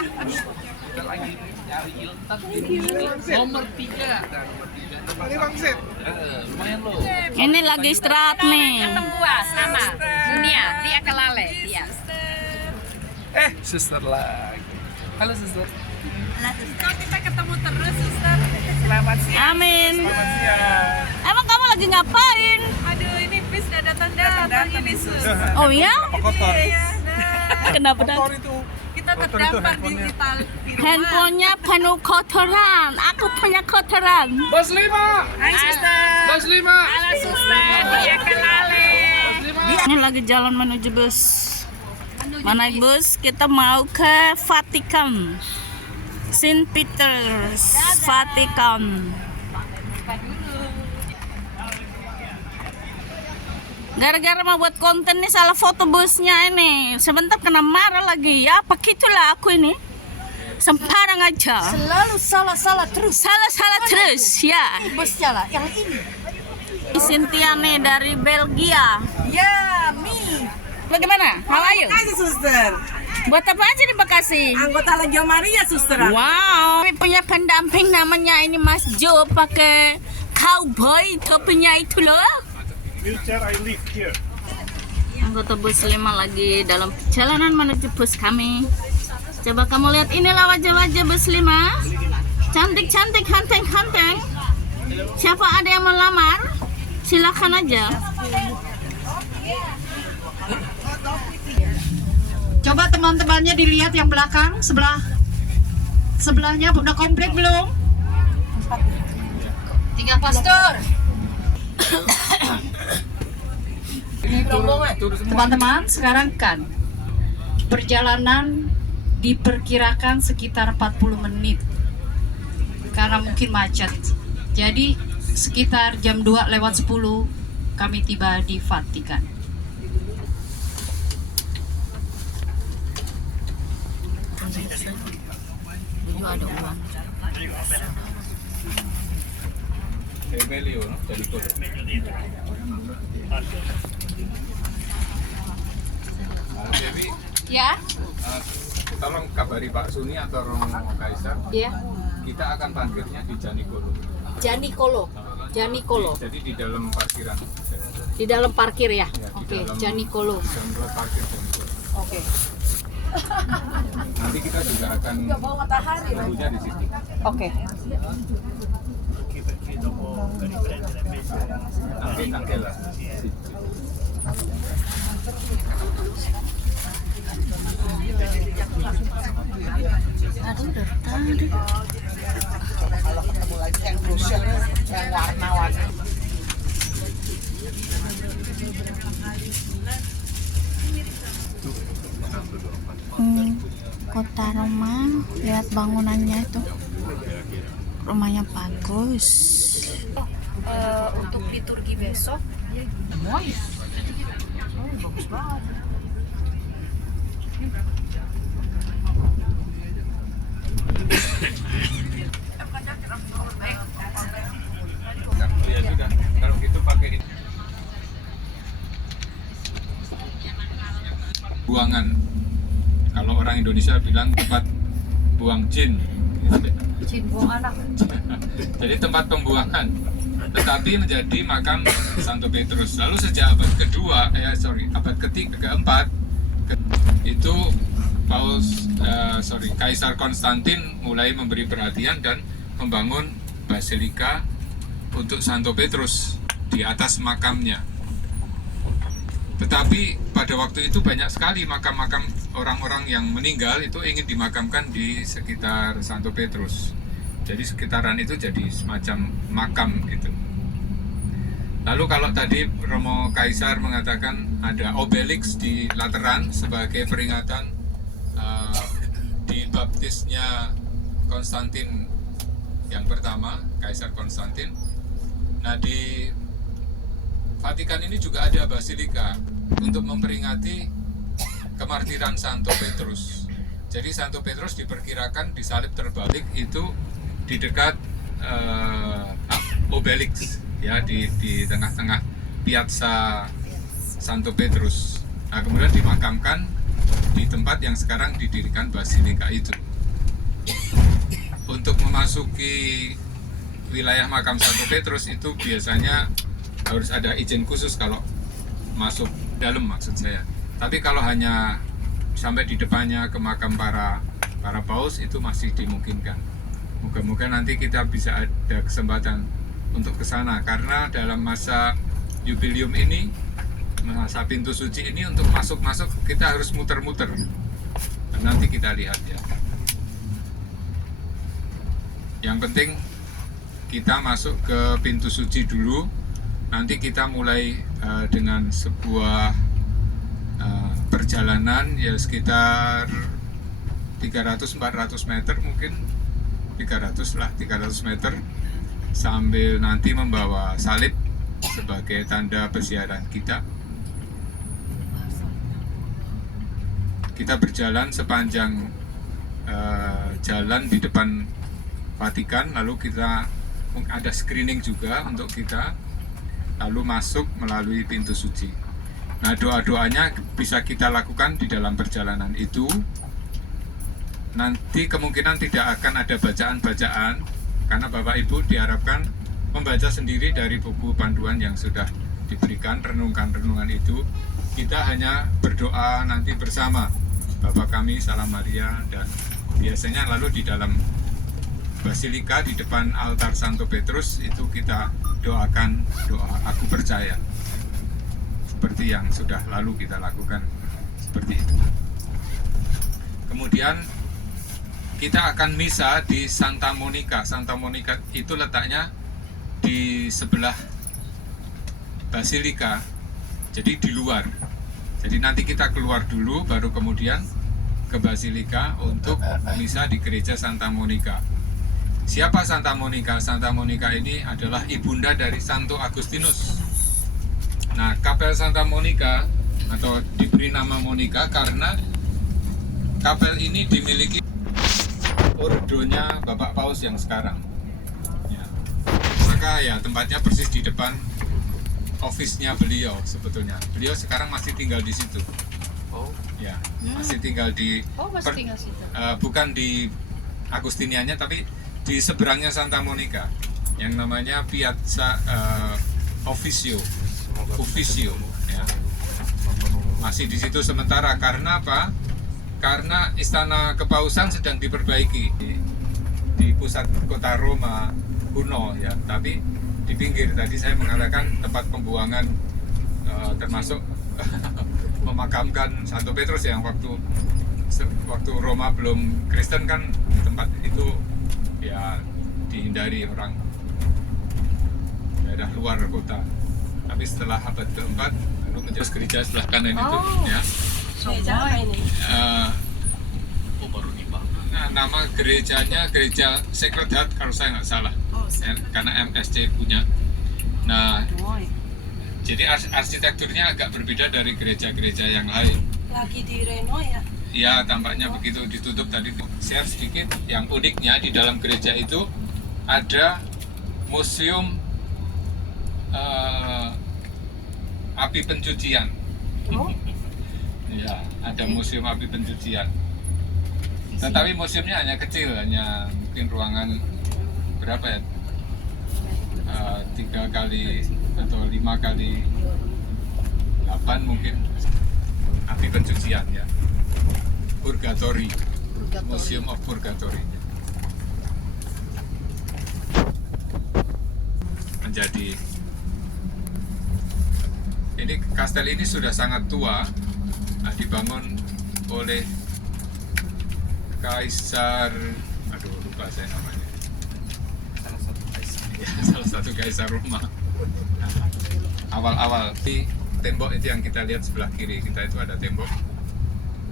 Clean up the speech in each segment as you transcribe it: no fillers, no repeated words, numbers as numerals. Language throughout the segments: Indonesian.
Kita lagi nyari Iltan nomor 3. Ini Wangsit. Lumayan loh. Ini lagi istirahat nih. Buah sama dunia dia kelale dia. Suster lagi. Halo suster. Kok kita ketemu terus suster. Selamat siang. Amin. Selamat siang. Emang kamu lagi ngapain? Aduh ini bis udah datang ini suster. Oh ya? Apa kotor? Iya. Kenapa Kotor itu. Kita terdampar di Itali. Handphonenya penuh kotoran. Aku punya kotoran. Bos 5. Hai suster. Bos 5. Halo suster. Dia kelale. Ini lagi jalan menuju bus. Mau naik bus, kita mau ke Vatikan. Saint Peter's Vatikan. Gara-gara mau buat konten nih salah foto busnya ini. Sebentar kena marah lagi. Ya apa gitulah aku ini. Sembarang aja. Selalu salah terus. Salah terus ya. Bosnya lah yang ini. Cynthia nih dari Belgia. Ya, Mi. Bagaimana? How are you? Kasih suster. Buat apa aja di Bekasi? Anggota Legio Maria suster. Wow, kami punya pendamping namanya ini Mas Jo pakai cowboy topinya itu loh. Wheelchair, I live here. Anggota bus 5 lagi dalam perjalanan menuju bus kami. Coba kamu lihat inilah wajah-wajah bus 5. Cantik-cantik, hanteng-hanteng. Siapa ada yang melamar? Silakan aja. Coba teman-temannya dilihat yang belakang, sebelahnya udah komplit belum? Tinggal pastor. Teman-teman, sekarang kan perjalanan diperkirakan sekitar 40 menit karena mungkin macet. Jadi sekitar jam 2:10 kami tiba di Vatikan. Emelio, no? Dari Kolo. Dewi, Ya? tolong kabari Pak Suni atau Romo Kaisar. Ya. Kita akan parkirnya di Janikolo. Janikolo. Jadi di dalam parkiran. Di dalam parkir ya? Ya, di Oke, dalam Janikolo. Jam parkir Janikolo. Oke. Nanti kita juga akan tunggunya di situ. Oke. Nanti lah. Aduh, dari tadi. Kalau ketemu lagi yang krusial yang warna-warni. Kota Roma, lihat bangunannya itu. Rumahnya bagus. Untuk liturgi besok. Nice. Bagus banget. Ya sudah, kalau gitu pakai ini. Buangan. Kalau orang Indonesia bilang tempat buang jin. Jin buang anak. Jadi tempat pembuangan. Tetapi menjadi makam Santo Petrus. Lalu sejak abad kedua, abad keempat, itu Kaisar Konstantin mulai memberi perhatian dan membangun basilika untuk Santo Petrus di atas makamnya. Tetapi pada waktu itu banyak sekali makam-makam orang-orang yang meninggal itu ingin dimakamkan di sekitar Santo Petrus. Jadi sekitaran itu jadi semacam makam gitu. Lalu kalau tadi Romo Kaisar mengatakan ada obelix di Lateran sebagai peringatan dibaptisnya Konstantin yang pertama, Kaisar Konstantin. Nah di Vatikan ini juga ada basilika untuk memperingati kemartiran Santo Petrus. Jadi Santo Petrus diperkirakan disalib terbalik itu di dekat obelix, ya, di tengah-tengah Piazza Santo Petrus. Nah, kemudian dimakamkan di tempat yang sekarang didirikan basilika itu. memasuki wilayah makam Santo Petrus itu biasanya harus ada izin khusus kalau masuk dalam, maksud saya. Tapi kalau hanya sampai di depannya ke makam para paus itu masih dimungkinkan. Moga-moga nanti kita bisa ada kesempatan untuk ke sana, karena dalam masa jubileum ini, masa pintu suci ini, untuk masuk kita harus muter-muter. Nanti kita lihat ya. Yang penting kita masuk ke pintu suci dulu. Nanti kita mulai dengan sebuah perjalanan ya sekitar 300-400 meter mungkin, 300 meter, sambil nanti membawa salib sebagai tanda persiaran kita. Kita berjalan sepanjang jalan di depan Vatikan, lalu kita ada screening juga untuk kita, lalu masuk melalui pintu suci. Nah, doa-doanya bisa kita lakukan di dalam perjalanan itu. Nanti kemungkinan tidak akan ada bacaan-bacaan, karena Bapak Ibu diharapkan membaca sendiri dari buku panduan yang sudah diberikan, renungan itu. Kita hanya berdoa nanti bersama, Bapa kami, Salam Maria, dan biasanya lalu di dalam Basilika di depan altar Santo Petrus itu kita doakan doa aku percaya, seperti yang sudah lalu kita lakukan seperti itu. Kemudian kita akan misa di Santa Monica. Santa Monica itu letaknya di sebelah Basilika, jadi di luar. Jadi nanti kita keluar dulu, baru kemudian ke Basilika untuk misa di gereja Santa Monica. Siapa Santa Monica? Santa Monica ini adalah ibunda dari Santo Agustinus. Nah, kapel Santa Monica atau diberi nama Monica karena kapel ini dimiliki ordonya Bapak Paus yang sekarang. Ya. Maka ya tempatnya persis di depan office-nya beliau sebetulnya. Beliau sekarang masih tinggal di situ. Oh. Ya, masih tinggal di tinggal situ. Bukan di Agustiniannya, tapi di seberangnya Santa Monica yang namanya Piazza Ufficio ya. Masih di situ sementara. Karena apa? Karena istana kepausan sedang diperbaiki di pusat kota Roma kuno ya, tapi di pinggir. Tadi saya mengatakan tempat pembuangan termasuk memakamkan Santo Petrus yang waktu Roma belum Kristen kan, tempat itu ya dihindari orang daerah luar kota. Tapi setelah abad keempat lalu menjadi gereja sebelah kanan itu ya. Gereja ini. Nah, nama gerejanya Gereja Sacred Heart kalau saya nggak salah, karena MSC punya. Nah, jadi arsitekturnya agak berbeda dari gereja-gereja yang lain. Lagi di Reno ya. Ya, tampaknya begitu. Ditutup tadi. Share sedikit, yang uniknya di dalam gereja itu ada museum api pencucian. Ya, ada museum api pencucian. Tetapi museumnya hanya kecil, hanya mungkin ruangan berapa ya? 3 kali atau 5 kali 8 mungkin, api pencucian ya. Purgatory. Museum of Purgatory. Menjadi ini kastel ini sudah sangat tua, dibangun oleh Kaisar, aduh lupa saya namanya. Salah satu kaisar Roma. Awal-awal di tembok itu yang kita lihat sebelah kiri kita itu ada tembok.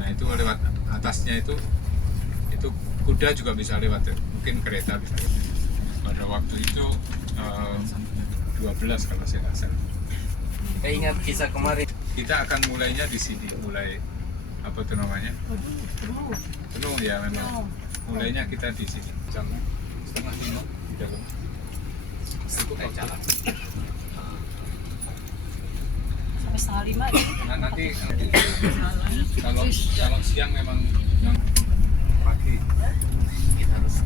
Nah itu lewat atasnya itu kuda juga bisa lewat, mungkin kereta bisa lewat. Pada waktu itu 12 kalau saya nggak salah. Saya ingat kisah kemarin. Kita akan mulainya di sini, mulai apa tuh namanya? Penuh ya memang. Mulainya kita di sini jam 4:30 di dalam. Itu kayak jalan. Sampai 4:30 ya. Nah, nanti kalau siang memang pagi kita harus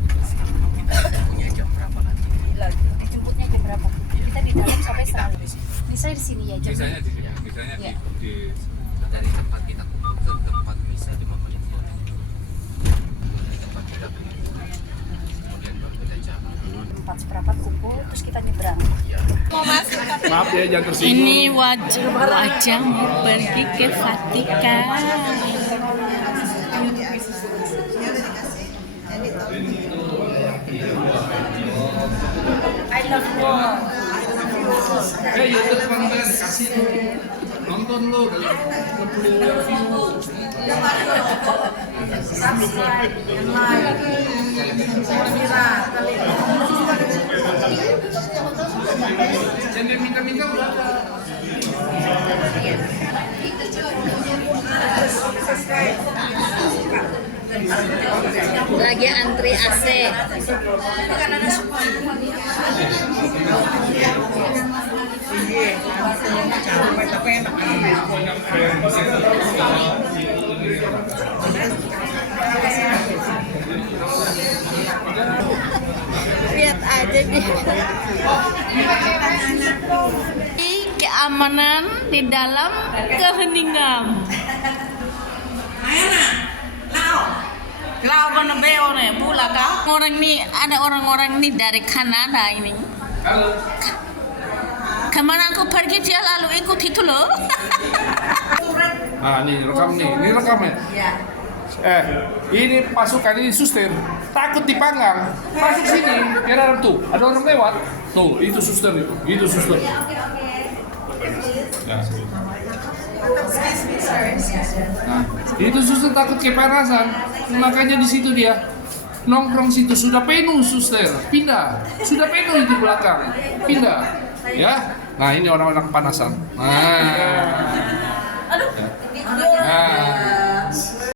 jam Misalnya di sini, misalnya Iya. di Dari tempat kita kumpul ke tempat bisa 5 menit. Dari tempat kita kemudian baru kita jalan. 4:15 kumpul, terus kita nyebrang. Mau masuk tapi Maaf ya, jangan tersinggung. Ini wajah mau pergi ke Vatikan. I love war. YouTube konten kasih nonton lo Subscribe, like, jangan minta-minta udah. Lagi antri AC. Lihat aja dia. Keamanan di dalam keheningan. Lau mana beo nih, pula kah? Orang nih, ada orang-orang nih dari Kanada ini. Kemana aku pergi dia lalu ikut itu loh. Nah, nih rekam nih, ini rekam ya. Ini pasukan ini suster, takut dipanggang. Masuk sini, biar ada tuh, ada orang lewat. Tuh, itu suster itu suster. Nah, itu suster takut kepanasan, makanya di situ dia nongkrong situ sudah penuh suster, pindah, sudah penuh itu belakang, pindah, ya. Nah ini orang-orang kepanasan. Nah,